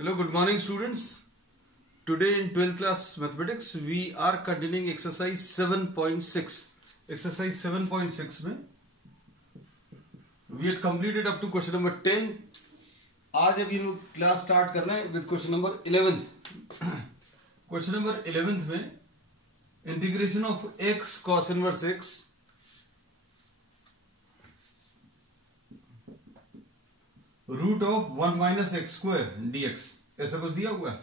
Hello, good morning students. Today in 12th class mathematics we are continuing exercise 7.6. Exercise 7.6 में we had completed up to question number 10. आज अभी हम class start कर रहे हैं with question number 11. Question number 11 में integration of x cos inverse x root of 1 minus x square dx ऐसा कुछ दिया हुआ है।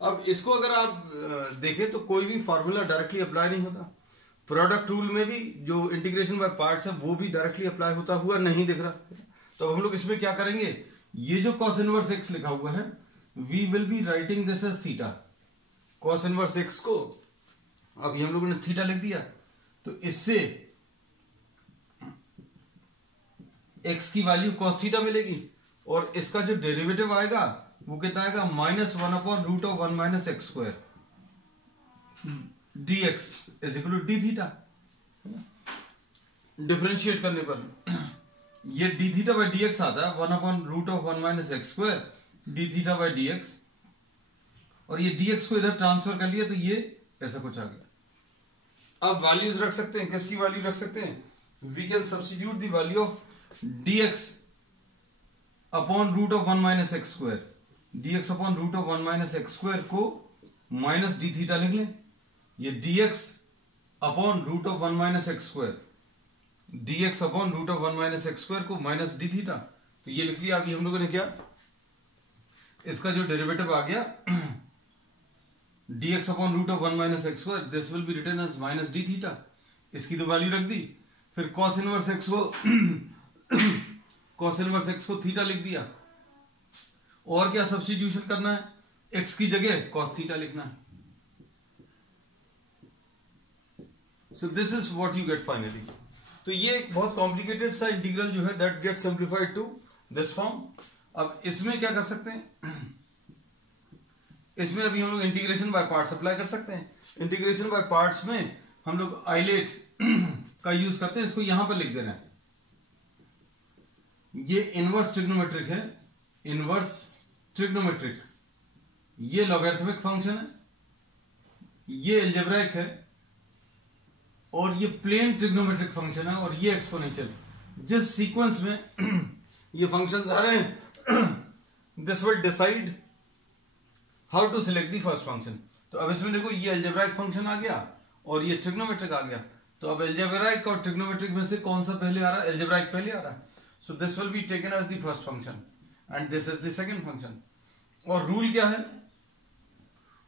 अब इसको अगर आप देखें तो कोई भी फॉर्मूला डायरेक्टली अप्लाई नहीं होता। प्रोडक्ट रूल में भी जो इंटीग्रेशन बाय पार्ट्स है वो भी डायरेक्टली अप्लाई होता हुआ नहीं दिख रहा। तो हम लोग इसमें क्या करेंगे, ये जो cos इनवर्स x लिखा हुआ है we will be writing this as theta. cos inverse x को अभी हम लोगों ने थीटा लिख दिया, तो इससे x की वैल्यू cos थीटा मिलेगी और इसका जो डेरिवेटिव आएगा वो कितना आएगा -1 upon root of 1 minus x square dx is equal to d theta. Differentiate करने पर ये d theta by D x आता है 1 upon root of 1 minus x square d theta by D x, और ये डी एक्स को इधर transfer कर लिया तो ये ऐसा कुछ आ गया। अब वैल्यूज रख सकते हैं, किसकी वैल्यू रख सकते हैं, we can substitute the value of dx upon root of 1 minus x square, dx upon root of 1 minus x square को माइनस डी थीटा लिख लें। ये dx upon root of 1 minus x square, dx upon root of 1 minus x square को minus d theta, तो ये लिख लिया। अभी हम लोगों ने क्या, इसका जो डेरिवेटिव आ गया dx upon root of 1 minus x square, this will be written as minus d theta. इसकी तो वैल्यू रख दी, फिर cos इनवर्स x को cos इनवर्स x को थीटा लिख दिया, और क्या सब्स्टिट्यूशन करना है, x की जगह cos थीटा लिखना है। So this is what you get finally. तो ये एक बहुत कॉम्प्लिकेटेड सा इंटीग्रल जो है that get simplified to this form. अब इसमें क्या कर सकते हैं, इसमें अभी हम लोग इंटीग्रेशन बाय पार्ट्स अप्लाई कर सकते हैं। इंटीग्रेशन बाय पार्ट्स में हम लोग आइलेट का यूज करते हैं, इसको यहां पर लिख देना है। ये इनवर्स ट्रिग्नोमेट्रिक है, इनवर्स ट्रिग्नोमेट्रिक, ये लॉगरिथमिक फंक्शन है, ये अलजेब्राइक है, और ये प्लेन ट्रिग्नोमेट्रिक फंक्शन है, और ये एक्सपोनेंशियल। जिस सीक्वेंस में ये फंक्शंस आ रहे हैं this will decide how to select the first function. तो अब इसमें देखो ये अलजेब्राइक फंक्शन आ गया और ये ट्रिग्नोमेट्रिक आ गया, तो अब अलजेब्राइक और ट्रिग्नोमेट्रिक में से कौन सा पहले आ रहा है, अलजेब्राइक पहले आ रहा है। So this will be taken as the first function and this is the second function। और रूल क्या है,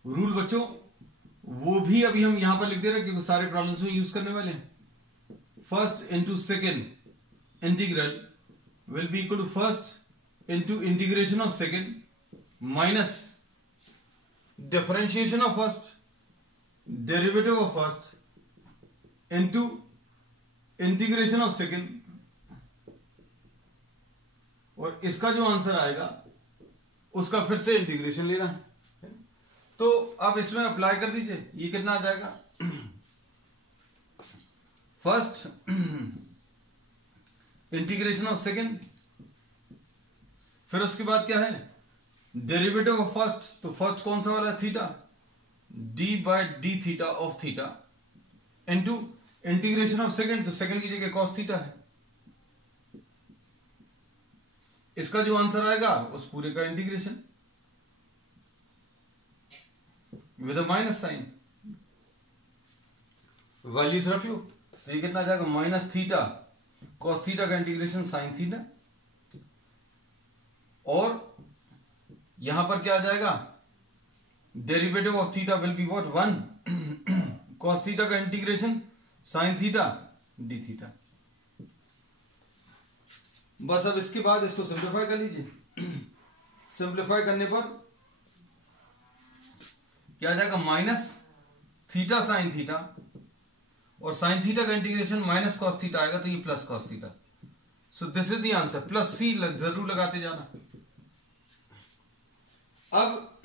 रूल बच्चों वो भी अभी हम यहां पर लिख दे रहे हैं क्योंकि सारे प्रॉब्लम्स में यूज करने वाले हैं। First into second integral will be equal to first into integration of second minus differentiation of first derivative of first into integration of second, और इसका जो आंसर आएगा उसका फिर से इंटीग्रेशन लेना है। तो अब इसमें अप्लाई कर दीजिए, ये कितना आ जाएगा, फर्स्ट इंटीग्रेशन ऑफ सेकेंड, फिर उसके बाद क्या है डेरिवेटिव ऑफ फर्स्ट, तो फर्स्ट कौन सा वाला है, theta, d by d theta of theta into integration of second, तो सेकेंड की जगह कॉस थीटा है। इसका जो आंसर आएगा उस पूरे का integration with a minus sine, values रख लो, तो ये कितना आ जाएगा माइनस थीटा कॉस थीटा का इंटीग्रेशन साइन थीटा, और यहां पर क्या आ जाएगा derivative of theta will be what 1 cos theta का integration sine theta D theta. बस अब इसके बाद इसको सिंप्लीफाई कर लीजिए। सिंप्लीफाई करने पर क्या आ जाएगा माइनस थीटा साइन थीटा, और साइन थीटा का इंटीग्रेशन माइनस कॉस थीटा आएगा तो ये plus cos theta. So this is the answer, plus C जरूर लगाते जाना। अब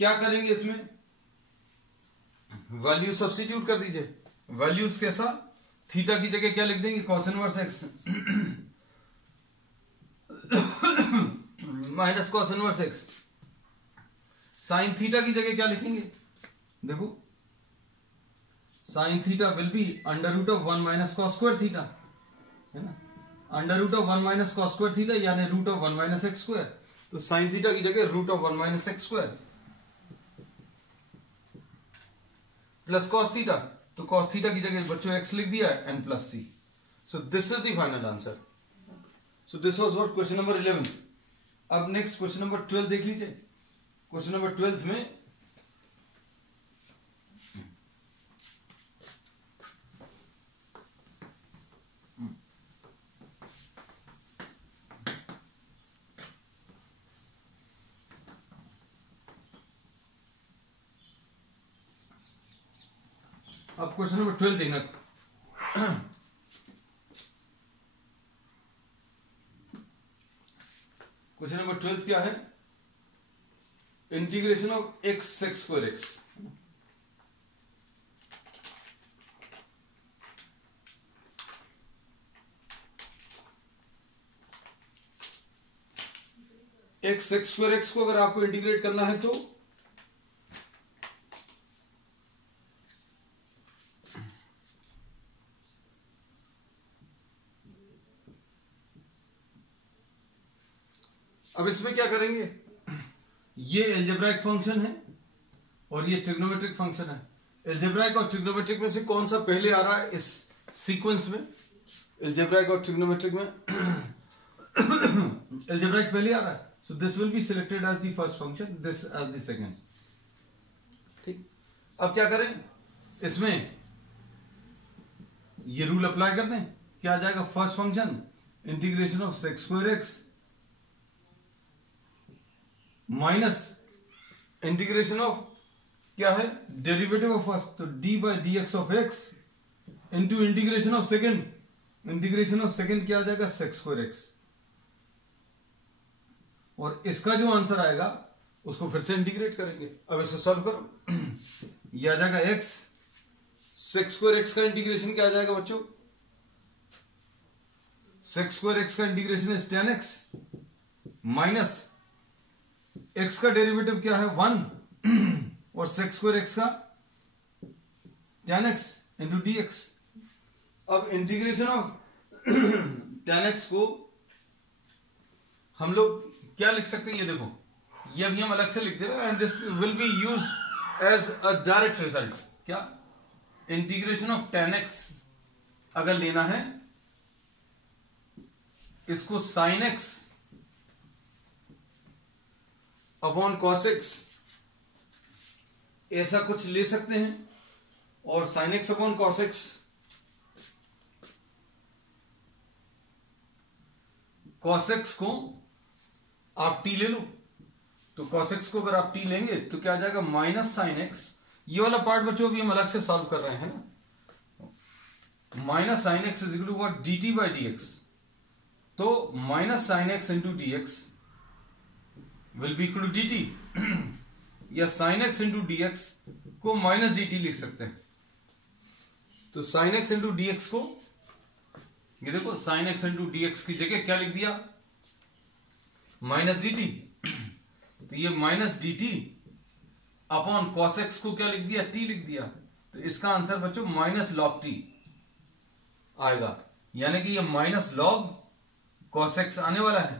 क्या करेंगे, इसमें वैल्यू सब्स्टिट्यूट कर दीजिए। वैल्यूज कैसा, थीटा की जगह क्या लिख देंगे, cos inverse X minus cos inverse X, sine theta की जगह क्या लिखेंगे, देखो sine theta will be under root of 1 minus cos square theta, है ना, under root of 1 minus cos square theta यानी root of 1 minus x square. तो sine theta की जगह root of 1 minus x square plus cos theta, तो cos theta की जगह बच्चों एक्स लिख दिया and plus c. So this is the final answer. So this was what question number 11। अब नेक्स्ट क्वेश्चन नंबर 12 देख लीजिए। क्वेश्चन नंबर 12 में अब क्वेश्चन नंबर 12 देखना। क्वेश्चन नंबर 12 क्या है, integration of x sex square x. X sex square x को अगर आपको इंटीग्रेट करना है तो अब इसमें क्या करेंगे, ये एल्जेब्राइक फंक्शन है और ये ट्रिग्नोमेट्रिक फंक्शन है। एल्जेब्राइक और ट्रिग्नोमेट्रिक में से कौन सा पहले आ रहा है इस सीक्वेंस में, एल्जेब्राइक और ट्रिग्नोमेट्रिक में एल्जेब्राइक पहले आ रहा है, so this will be selected as the first function, this as the second. ठीक, अब क्या करें, इसमें ये रूल अप्लाई कर दें, क्या आ जाएगा, first function integration of sex square x minus integration of क्या है, डेरिवेटिव ऑफ फर्स्ट, तो D by D x of x into integration of second, integration of second क्या आ जाएगा, सेक्स स्क्वायर एक्स। और इसका जो आंसर आएगा उसको फिर से इंटीग्रेट करेंगे। अब इसको सॉल्व करो, ये आ जाएगा एक्स सेक्स स्क्वायर एक्स का इंटीग्रेशन क्या आ जाएगा बच्चों, सेक्स स्क्वायर एक्स का integration is tan x minus x का डेरिवेटिव क्या है 1 और सेक्स स्क्वायर एक्स का tan x into d x. अब इंटीग्रेशन ऑफ tan x को हम लोग क्या लिख सकते हैं, ये देखो, ये अभी हम अलग से लिख दे रहे हैं and this will be use as a direct result. क्या, इंटीग्रेशन ऑफ tan x अगर लेना है इसको sin x upon cos x ऐसा कुछ ले सकते हैं, और sin x upon cos x cos x को आप t ले लो, तो cos x को अगर आप t लेंगे तो क्या आ जाएगा, माइनस sin x। ये वाला पार्ट बच्चों अभी हम अलग से सॉल्व कर रहे हैं ना, minus sin x is equal to what, dt by dx। तो minus sin x into d x will be equal to dt, या sin x into d x को माइनस dt लिख सकते हैं। तो sin x into d x को, ये देखो sin x into d x की जगह क्या लिख दिया, माइनस dt। तो ये minus dt upon cos x को क्या लिख दिया, t लिख दिया। तो इसका आंसर बच्चों माइनस log t आएगा, यानी कि ये माइनस log cos x आने वाला है।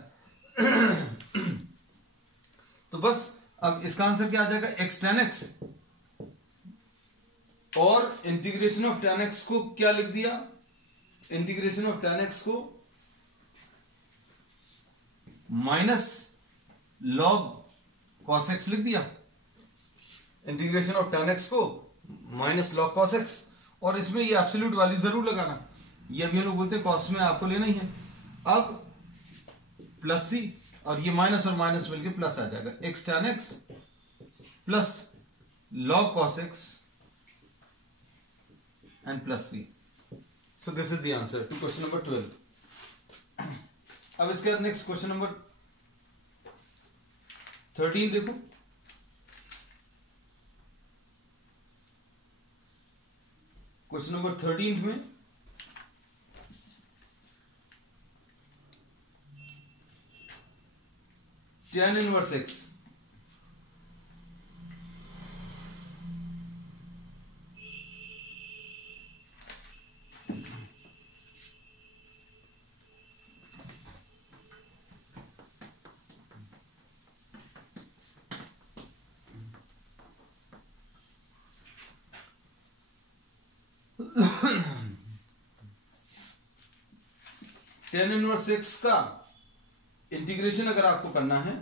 तो बस अब इसका आंसर क्या आ जाएगा, x tan x, और इंटीग्रेशन ऑफ tan x को क्या लिख दिया, इंटीग्रेशन ऑफ tan x को माइनस log cos x लिख दिया, इंटीग्रेशन ऑफ tan x को माइनस log cos x। और इसमें ये एब्सोल्यूट वैल्यू जरूर लगाना, ये अभी हम लोग बोलते हैं कॉस में आपको लेना ही है। अब प्लस सी और ये माइनस और माइनस मिलके प्लस आ जाएगा, x tan x plus log cos x and plus c. So this is the answer to question number 12। अब इसके बाद नेक्स्ट क्वेश्चन नंबर 13 देखो। क्वेश्चन नंबर 13 में tan inverse x tan inverse x का integration अगर आपको करना है,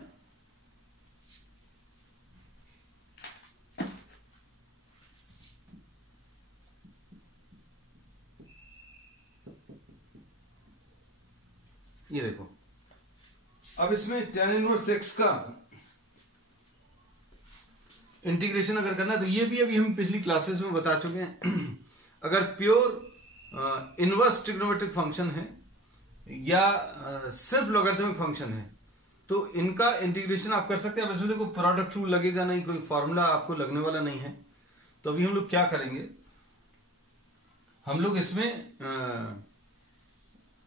ये देखो, अब इसमें tan इनवर्स x का इंटीग्रेशन अगर करना है तो ये भी अभी हम पिछली क्लासेस में बता चुके हैं। अगर प्योर इनवर्स ट्रिग्नोमेट्रिक फंक्शन है या सिर्फ लॉगरिथमिक फंक्शन है तो इनका इंटीग्रेशन आप कर सकते हैं। अब इसमें देखो प्रोडक्ट रूल लगेगा नहीं, कोई फॉर्मूला आपको लगने वाला नहीं है। तो अभी हम लोग क्या करेंगे, हम लोग इसमें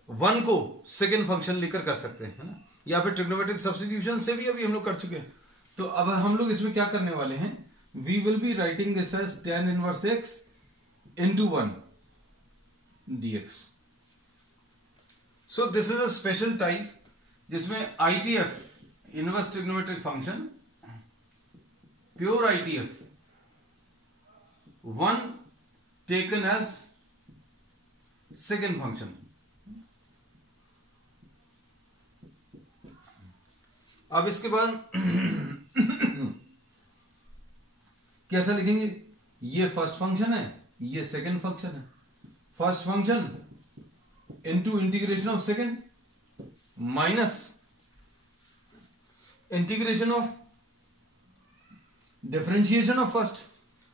1 को सेकेंड फंक्शन लेकर कर सकते हैं, है ना, या फिर ट्रिग्नोमेट्रिक सब्स्टिट्यूशन से भी अभी हम लोग कर चुके हैं। तो अब हम लोग इसमें क्या करने वाले हैं, we will be writing this as tan inverse x into 1 dx. So this is a special type जिसमें ITF inverse trigonometric function, pure ITF 1 taken as second function. अब इसके बाद कैसा लिखेंगे, ये फर्स्ट फंक्शन है, ये सेकंड फंक्शन है। First function into integration of second minus integration of differentiation of first.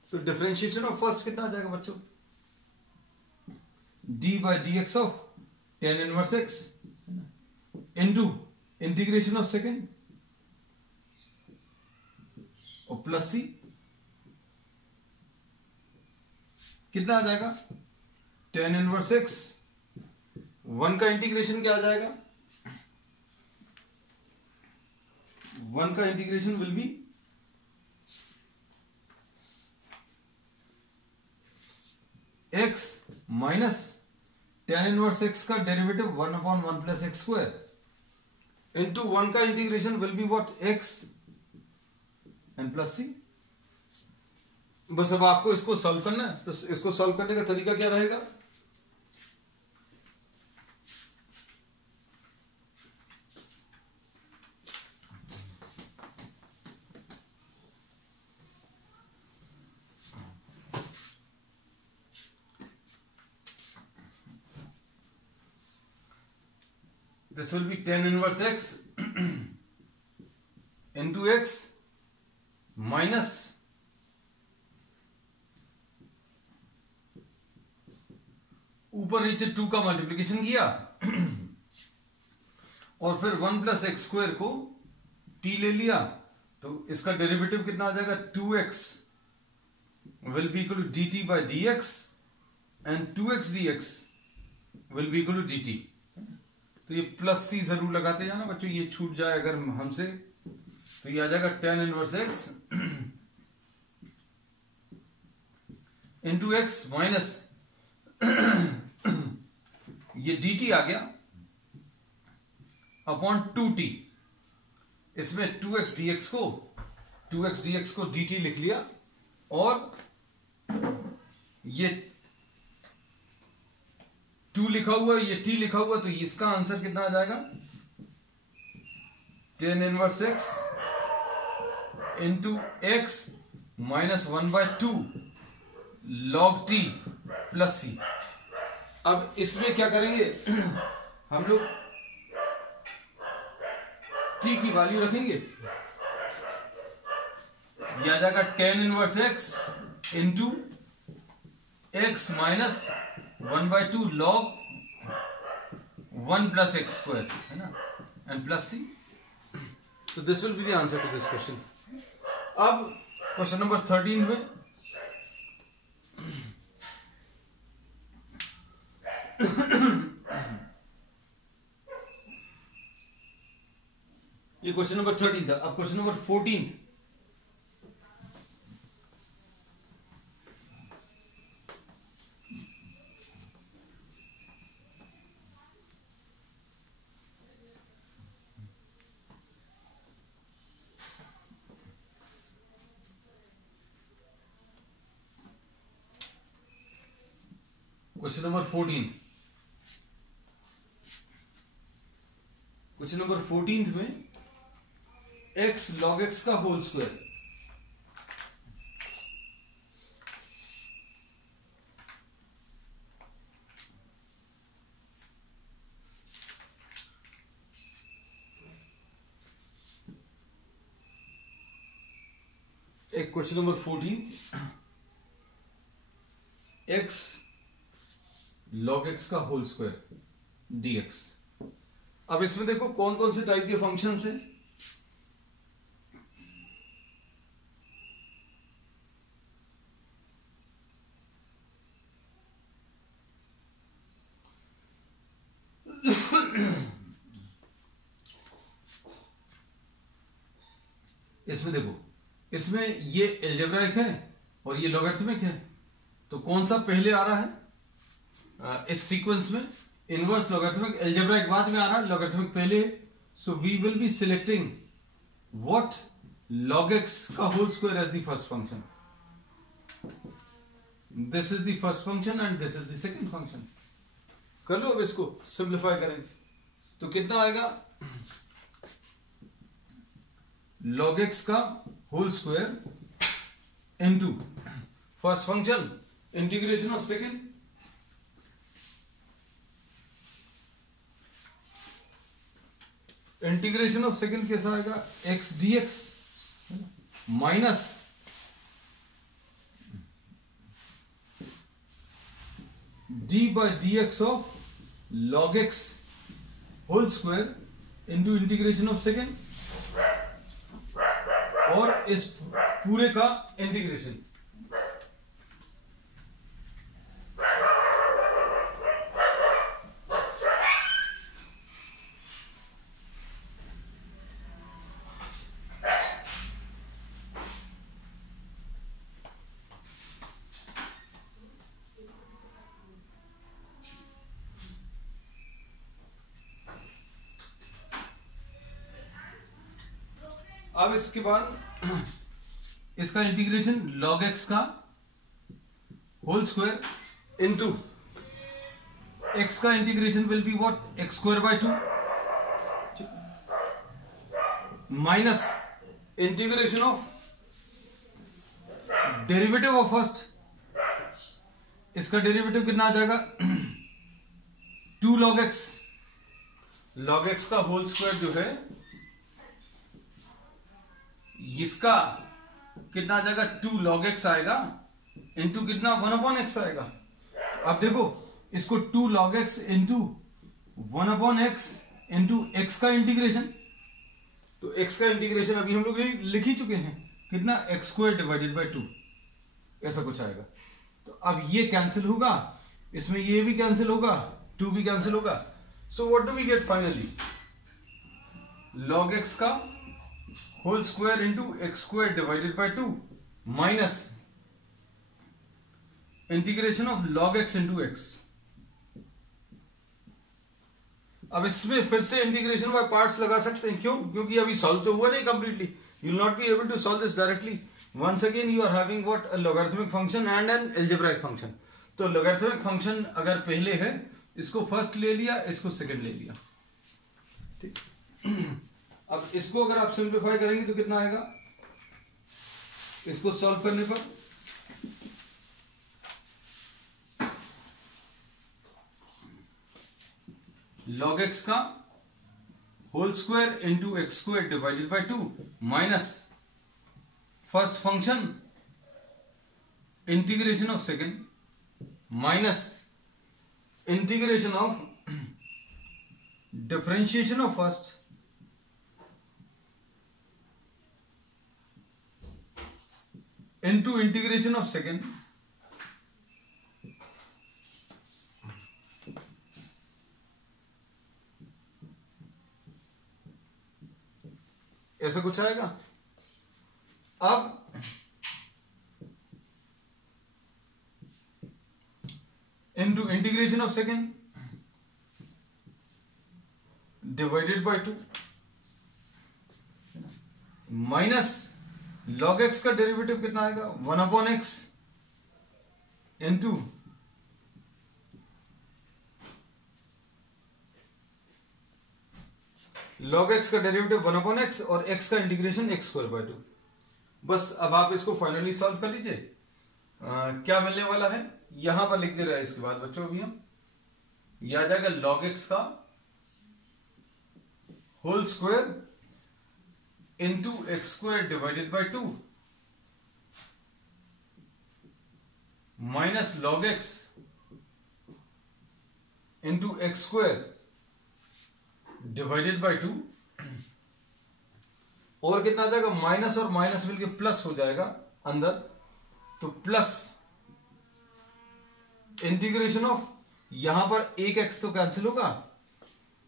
तो डिफरेंशिएशन ऑफ फर्स्ट कितना आ जाएगा बच्चों, D by D x of tan inverse x into integration of second और plus सी कितना आ जाएगा, tan इनवर्स x 1 का इंटीग्रेशन क्या आ जाएगा, 1 का integration will be x minus tan inverse x का derivative 1/1 plus x square into 1 का integration will be what, x and plus C. बस अब आपको इसको सॉल्व करना है। तो इसको सॉल्व करने का तरीका क्या रहेगा, this will be tan inverse x into x minus ऊपर नीचे 2 का मल्टीप्लीकेशन किया और फिर 1 प्लस एक्स स्क्वायर को t ले लिया, तो इसका डेरिवेटिव कितना आ जाएगा, 2x will be equal to dt by D x and 2x dx will be equal to dt। तो ये प्लस सी जरूर लगाते जाना बच्चों, ये छूट जाए अगर हमसे, तो ये आ जाएगा tan inverse x into x minus ये dt आ गया अपॉन 2t, इसमें 2x dx को dt लिख लिया और ये 2 लिखा हुआ, ये t लिखा हुआ, तो इसका आंसर कितना आ जाएगा, tan inverse x into x minus 1/2 log t plus C. अब इसमें क्या करेंगे हम लोग, t की वैल्यू रखेंगे, यह आ जाएगा tan inverse x into x minus 1/2 log 1 plus x square, है ना, and plus c. So this will be the answer to this question. अब क्वेश्चन नंबर 13 में ये क्वेश्चन नंबर 13 था। अब question number 14, question number 14। Question number 14 में x log x का whole square, एक question number 14 x log x का whole square dx। अब इसमें देखो कौन कौन से टाइप के फंक्शंस हैं। इसमें देखो, इसमें ये एल्जेब्राइक है और ये लॉगरिथमिक है, तो कौन सा पहले आ रहा है इस सीक्वेंस में? Inverse logarithmic. एल्जेब्राइक बाद में आ रहा है, लॉगरिथमिक पहले। So we will be selecting what log x का whole square as the first function. This is the first function and this is the second function. कर लो, अब इसको सिंप्लीफाई करेंगे तो कितना आएगा? log x का whole square into first function integration of second, integration of second कैसा आएगा? x dx minus d by dx of log x whole square into integration of second, और इस पूरे का इंटीग्रेशन। अब इसके बाद इसका इंटीग्रेशन log x का होल स्क्वायर इनटू x का integration will be what? x square by 2 minus integration of derivative of first. इसका डेरिवेटिव कितना आ जाएगा? 2 log x। log x का होल स्क्वायर जो है इसका कितना आ जाएगा? 2 log x आएगा इंटू कितना? 1/x आएगा। अब देखो इसको 2 log x into 1/x into x का इंटीग्रेशन, तो x का इंटीग्रेशन अभी हम लोग लिख ही चुके हैं, कितना? x स्क्वायर डिवाइडेड बाय 2, ऐसा कुछ आएगा। तो अब ये कैंसिल होगा, इसमें ये भी कैंसिल होगा, 2 भी कैंसिल होगा। So what do we get finally? log x का whole square into x square divided by 2 minus integration of log x into x. अब इसमें फिर से इंटीग्रेशन बाय पार्ट्स लगा सकते हैं, क्यों? क्योंकि अभी सॉल्व तो हुआ नहीं completely. You will not be able to solve this directly. Once again you are having what? A logarithmic function and an algebraic function. तो लॉगरिथमिक फंक्शन अगर पहले है, इसको फर्स्ट ले लिया, इसको सेकंड ले लिया, ठीक। अब इसको अगर आप सिंप्लीफाई करेंगे तो कितना आएगा इसको सॉल्व करने पर? log x का whole square into x square divided by 2 minus first function integration of second minus integration of differentiation of first into integration of second ऐसा कुछ आएगा। अब into integration of second divided by 2 minus log x का derivative कितना आएगा? 1/x into log x का derivative 1/x और x का इंटीग्रेशन x²/2। बस अब आप इसको फाइनली सॉल्व कर लीजिए। क्या मिलने वाला है यहां पर लिख दे रहा है इसके बाद बच्चों, अभी हम यह आ जाएगा log x का whole square into x² divided by 2 minus log x into x² divided by 2 और कितना आ जाएगा, माइनस और माइनस मिलके प्लस हो जाएगा अंदर, तो प्लस इंटीग्रेशन ऑफ, यहां पर एक x तो कैंसिल होगा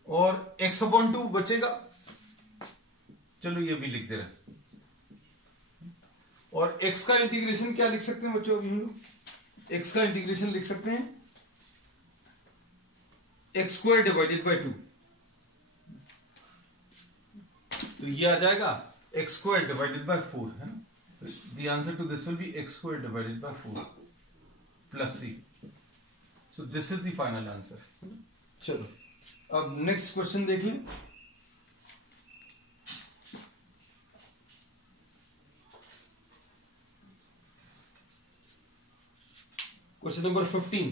और x/2 बचेगा। चलो ये भी लिख दे रहे हैं। और x का इंटीग्रेशन क्या लिख सकते हैं बच्चों, अभी हम लोग x का इंटीग्रेशन लिख सकते हैं x² डिवाइडेड बाय 2, तो ये आ जाएगा x² डिवाइडेड बाय 4 है ना। The answer to this will be x² divided by 4 plus c। So this is the final answer. चलो अब नेक्स्ट क्वेश्चन देख लें। Question number 15।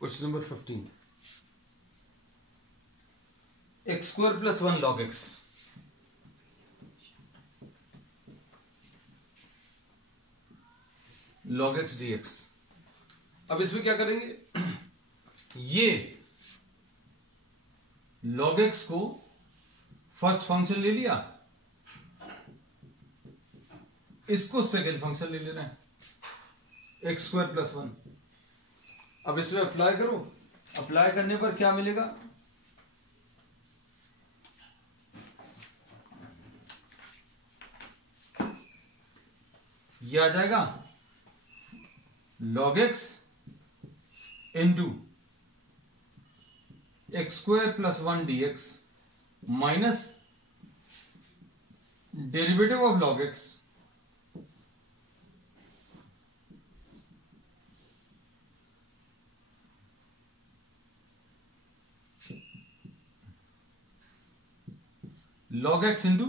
Question number 15, x² plus 1 log x, log x dx। अब इसमें क्या करेंगे, ये log x को फर्स्ट फंक्शन ले लिया, इसको सेकेंड फंक्शन ले लेना है x² प्लस 1। अब इसमें अप्लाई करो, अप्लाई करने पर क्या मिलेगा, ये आ जाएगा log x into x² plus 1 dx minus derivative of log x log x into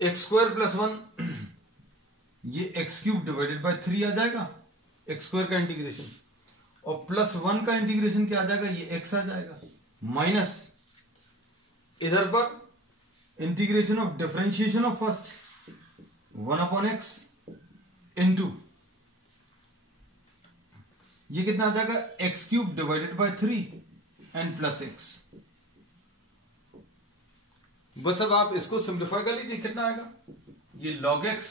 x² plus 1, ये x³ डिवाइडेड बाय 3 आ जाएगा, x² का इंटीग्रेशन, और प्लस 1 का इंटीग्रेशन क्या आ जाएगा, ये x आ जाएगा, माइनस इधर पर integration of differentiation of first 1/x into ये कितना आ जाएगा, x³ divided by 3 and plus x। बस अब आप इसको सिंप्लीफाई कर लीजिए, कितना आएगा, ये log x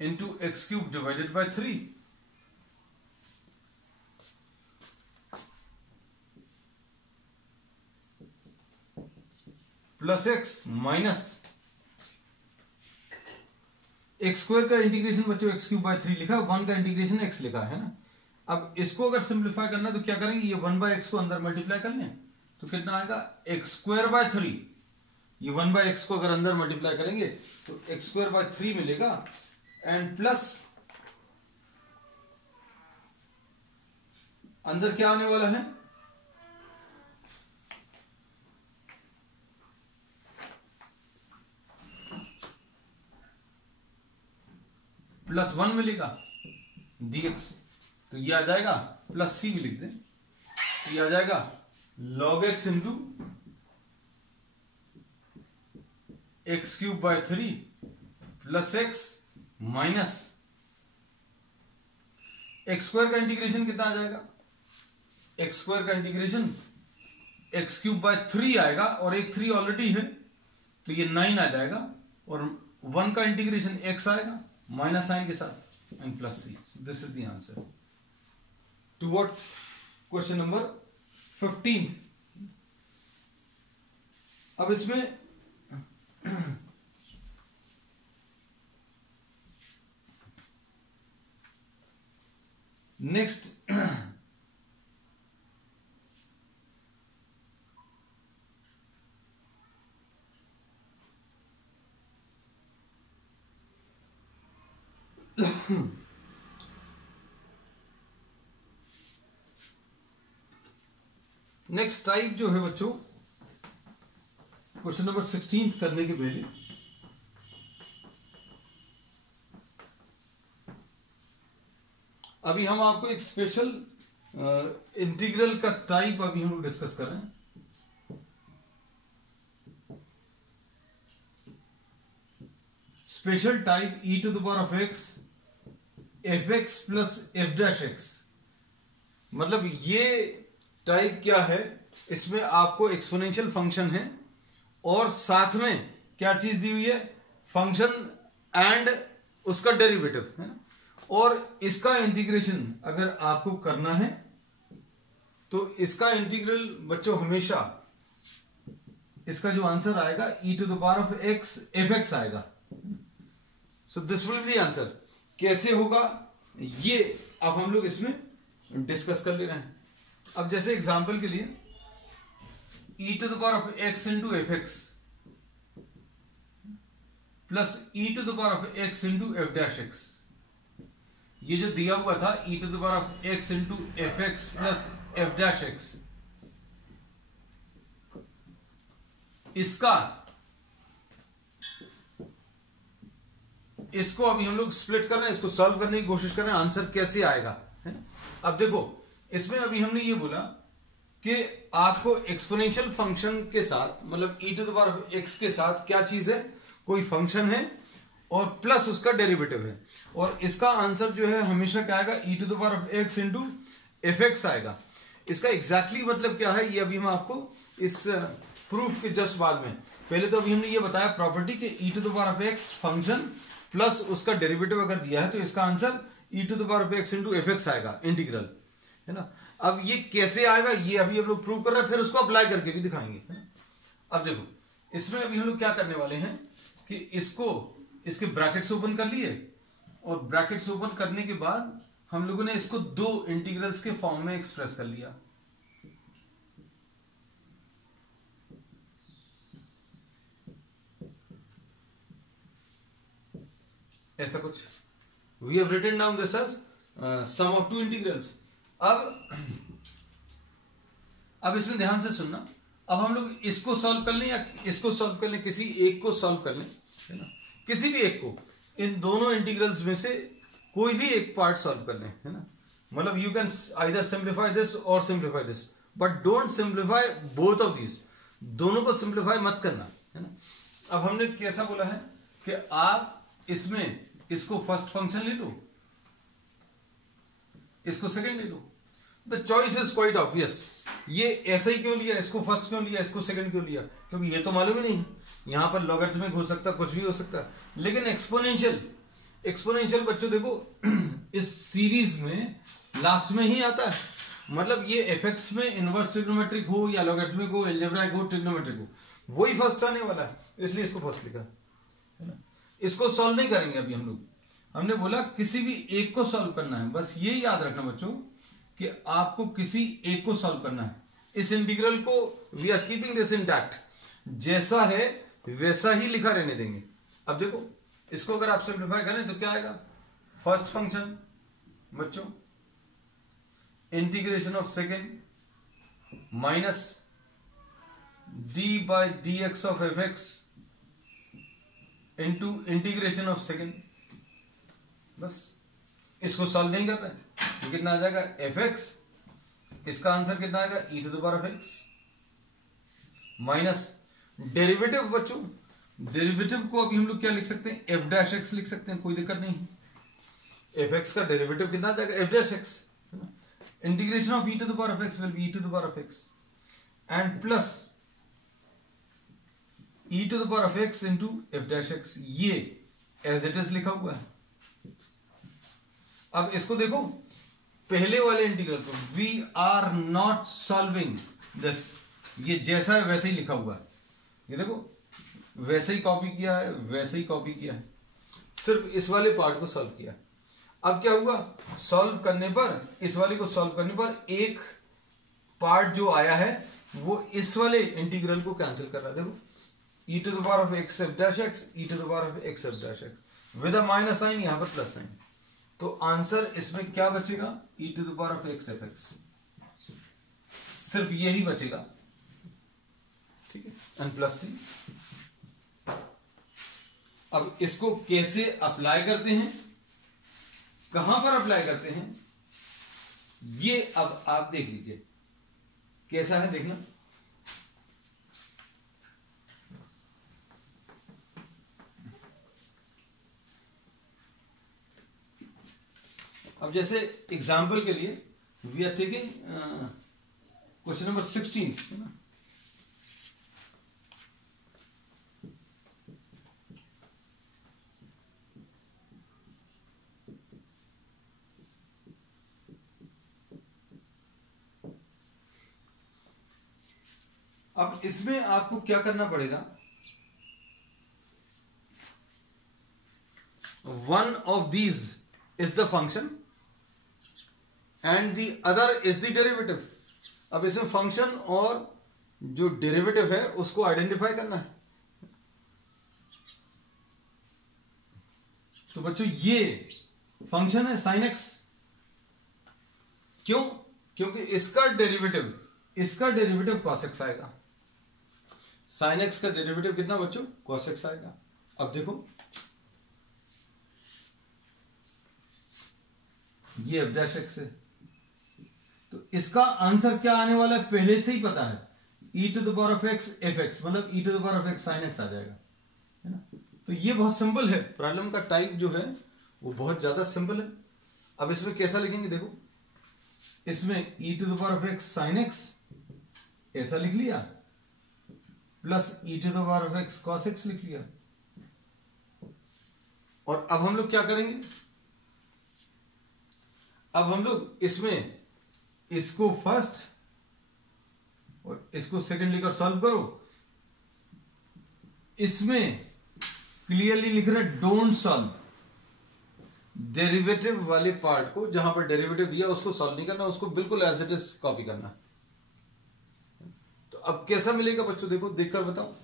into x³ divided by 3 plus x minus x² का इंटीग्रेशन बच्चों x³ बाय 3 लिखा, 1 का इंटीग्रेशन x लिखा है ना। अब इसको अगर सिंप्लीफाई करना तो क्या करेंगे, ये 1/x को अंदर मल्टीप्लाई कर लें तो कितना आएगा, x² बाय 3, ये 1/x को अगर अंदर मल्टीप्लाई करेंगे तो x² बाय 3 मिलेगा, एंड प्लस अंदर क्या आने वाला है, प्लस 1 मिलेगा dx, तो ये आ जाएगा प्लस c भी लिख दें, तो ये आ जाएगा log x into x³ by 3 plus x minus x² का इंटीग्रेशन कितना आ जाएगा, x² का इंटीग्रेशन x³ बाय 3 आएगा, और एक 3 ऑलरेडी है तो ये 9 आ जाएगा, और 1 का इंटीग्रेशन x आएगा माइनस साइन के साथ and plus c। This is the answer to what, question number 15। अब इसमें नेक्स्ट नेक्स्ट टाइप जो है बच्चों, क्वेश्चन नंबर 16 करने के पहले अभी हम आपको एक स्पेशल इंटीग्रल का टाइप अभी हम लोग डिस्कस कर रहे हैं। Special type e to the power of x fx plus f dash x। मतलब ये टाइप क्या है, इसमें आपको एक्सपोनेंशियल फंक्शन है और साथ में क्या चीज दी हुई है, फंक्शन एंड उसका डेरिवेटिव है ना। और इसका इंटीग्रेशन अगर आपको करना है तो इसका इंटीग्रल बच्चों हमेशा इसका जो आंसर आएगा e to the power of x fx आएगा। So this will be the answer. कैसे होगा ये अब हम लोग इसमें डिस्कस कर ले रहे हैं। अब जैसे एग्जांपल के लिए e to the power of x into fx plus e to the power of x into f dash x, ये जो दिया हुआ था e to the power of x into fx plus f dash x, इसको अभी हम लोग split कर रहे हैं, इसको सॉल्व करने की कोशिश कर रहे हैं, आंसर कैसे आएगा है ना। अब देखो इसमें अभी हमने ये बोला कि आपको एक्सपोनेंशियल फंक्शन के साथ, मतलब e to the power of x के साथ क्या चीज है, कोई फंक्शन है और प्लस उसका डेरिवेटिव है, और इसका आंसर जो है हमेशा क्या आएगा, e to the power of x into fx आएगा। इसका एग्जैक्टली मतलब क्या है ये अभी हम आपको इस प्रूफ के जस्ट बाद में, पहले तो अभी हमने ये बताया प्रॉपर्टी कि e to the power of x function plus उसका डेरिवेटिव अगर दिया है तो इसका answer e to the power of x into fx आएगा, इंटीग्रल है ना। अब ये कैसे आएगा ये अभी हम लोग प्रूव कर रहे हैं, फिर उसको अप्लाई करके भी दिखाएंगे है ना। अब देखो इसमें अभी हम लोग क्या करने वाले हैं कि इसको, इसके ब्रैकेट्स ओपन कर लिए और ब्रैकेट्स ओपन करने के बाद हम लोगों ने इसको दो इंटीग्रल्स के फॉर्म में एक्सप्रेस कर लिया। ऐसा कुछ we have written down this as sum of two integrals. अब इसमें ध्यान से सुनना, अब हम लोग इसको सॉल्व कर लें या इसको सॉल्व कर लें, किसी एक को सॉल्व कर लें है ना, किसी भी एक को, इन दोनों इंटीग्रल्स में से कोई भी एक पार्ट सॉल्व कर लें है ना। मतलब you can either simplify this or simplify this, but don't simplify both of this, दोनों को सिंप्लीफाई मत करना है ना। अब हमने कैसा बोला है कि आप इसमें इसको फर्स्ट फंक्शन ले लो, इसको सेकंड ले लो। The choice is quite obvious. ये ऐसा ही क्यों लिया, इसको फर्स्ट क्यों लिया, इसको सेकंड क्यों लिया, क्योंकि ये तो मालूम ही नहीं, यहां पर लॉगरिथमिक हो सकता, कुछ भी हो सकता। लेकिन एक्सपोनेंशियल बच्चों देखो इस सीरीज में लास्ट में ही आता है। मतलब ये एफएक्स में इनवर्स ट्रिग्नोमेट्रिक हो या लॉगरिथमिक हो, अलजेब्राइक हो, ट्रिग्नोमेट्रिक हो, वही फर्स्ट आने वाला है, इसलिए इसको फर्स्ट लिखा है ना। इसको सॉल्व नहीं करेंगे अभी हम लोग, हमने बोला किसी भी एक को सॉल्व करना है। बस ये याद रखना बच्चों कि आपको किसी एक को सॉल्व करना है। इस इंटीग्रल को we are keeping this intact, जैसा है वैसा ही लिखा रहने देंगे। अब देखो इसको अगर आप सिंप्लीफाई करें तो क्या आएगा, फर्स्ट फंक्शन बच्चों integration of second minus d by d x of f x into integration of second. बस इसको सॉल्व नहीं कर रहे, तो कितना आ जाएगा एफ एक्स, इसका आंसर कितना आएगा e to the power of x minus derivative. बच्चों डेरिवेटिव को अभी हम लोग क्या लिख सकते हैं, f डैश x लिख सकते हैं, कोई दिक्कत नहीं है। एफ एक्स का डेरिवेटिव कितना आ जाएगा f dash x, integration of e to the power of x will be e to the power of x and plus e to the power of x into f dash x, ये as it is लिखा हुआ है। अब इसको देखो पहले वाले integral को, we are not solving this, ये जैसा है वैसे ही लिखा हुआ है, ये देखो वैसे ही कॉपी किया है, वैसे ही कॉपी किया है, सिर्फ इस वाले पार्ट को सॉल्व किया। अब क्या हुआ, सॉल्व करने पर, इस वाले को सॉल्व करने पर एक पार्ट जो आया है वो इस वाले इंटीग्रल को कैंसिल कर रहा है। देखो e to the power of x f dash x, e to the power of x f dash x with a minus sign, यहां पर प्लस साइन। तो आंसर इसमें क्या बचेगा, e to the power of x f x, सिर्फ यही बचेगा, ठीक है, एन प्लस सी। अब इसको कैसे अप्लाई करते हैं, कहां पर अप्लाई करते हैं, ये अब आप देख लीजिए कैसा है, देखना। अब जैसे एग्जाम्पल के लिए we are taking question number 16, है ना। अब इसमें आपको क्या करना पड़ेगा, one of these is the function and the other is the derivative. अब इसमें फंक्शन और जो डेरिवेटिव है उसको आइडेंटिफाई करना है। तो बच्चों ये फंक्शन है sin x, क्यों, क्योंकि इसका डेरिवेटिव cos x आएगा। sin x का डेरिवेटिव कितना बच्चों, cos x आएगा। अब देखो ये f डैश x है, तो इसका आंसर क्या आने वाला है पहले से ही पता है, e to the power of x f x, मतलब e to the power of x sin x आ जाएगा, है ना। तो ये बहुत सिंपल है, प्रॉब्लम का टाइप जो है वो बहुत ज्यादा सिंपल है। अब इसमें कैसा लिखेंगे, देखो इसमें e to the power of x sin x ऐसा लिख लिया, plus e to the power of x cos x लिख लिया। और अब हम लोग क्या करेंगे, अब हम लोग इसमें इसको फर्स्ट और इसको सेकंड लेकर सॉल्व करो। इसमें क्लियरली लिख रहे डोंट सॉल्व, डेरिवेटिव वाले पार्ट को, जहां पर डेरिवेटिव दिया उसको सॉल्व नहीं करना, उसको बिल्कुल एज इट इज कॉपी करना। तो अब कैसा मिलेगा बच्चों, देखो देखकर बताओ।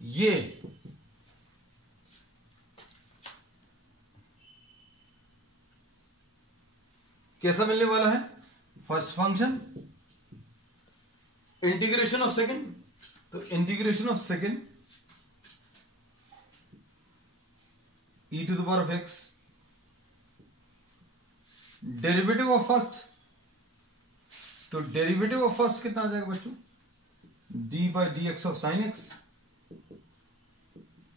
ये कैसा मिलने वाला है, first function integration of second, तो integration of second e to the power of x, derivative of first, तो डेरिवेटिव ऑफ फर्स्ट कितना आ जाएगा बच्चों, d by D x of sine X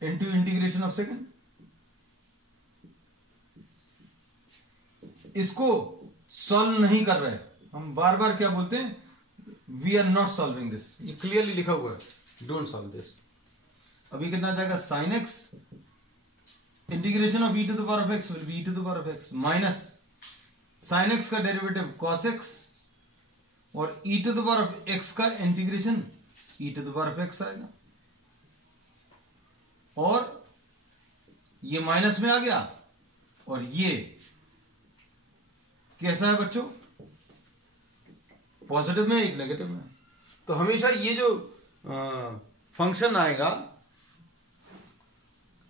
into integration of second. इसको solve नहीं कर रहे, हम बार बार क्या बोलते हैं, we are not solving this, ये क्लियरली लिखा हुआ है, डोंट सॉल्व दिस। अभी कितना आ जाएगा, sine x integration of e to the power of x will be e to the power of x minus sine x का डेरिवेटिव cos x और e to the power of x का integration e to the power of x आएगा। और ये minus में आ गया और ये कैसा है बच्चों, पॉजिटिव में, एक नेगेटिव में। तो हमेशा ये जो फंक्शन आएगा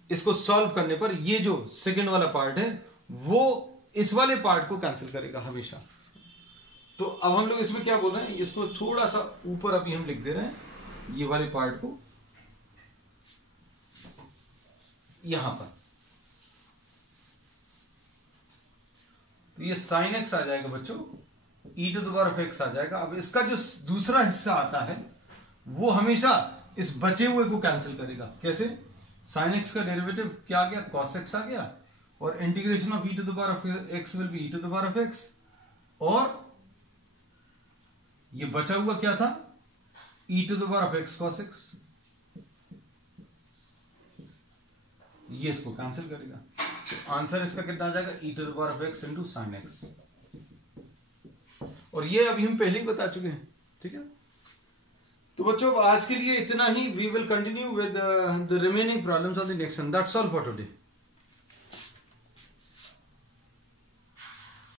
इसको सॉल्व करने पर ये जो सेकंड वाला पार्ट है वो इस वाले पार्ट को कैंसिल करेगा हमेशा। तो अब हम लोग इसमें क्या बोल रहे हैं, इसको थोड़ा सा ऊपर अभी हम लिख दे रहे हैं, ये वाले पार्ट को यहां पर, तो ये साइन एक्स आ जाएगा बच्चों, e to the power of x आ जाएगा। अब इसका जो दूसरा हिस्सा आता है वो हमेशा इस बचे हुए को कैंसिल करेगा। कैसे, साइन एक्स का डेरिवेटिव क्या आ गया, cos x आ गया, और integration of e to the power of x will be e to the power of x, और ये बचा हुआ क्या था, e to the power of x cos x, ये इसको कैंसिल करेगा। तो आंसर इसका कितना आ जाएगा, e to the power of x into sine x. और ये अभी हम पहले ही बता चुके हैं, ठीक है। तो बच्चों आज के लिए इतना ही. We will continue with the remaining problems of the next one. That's all for today.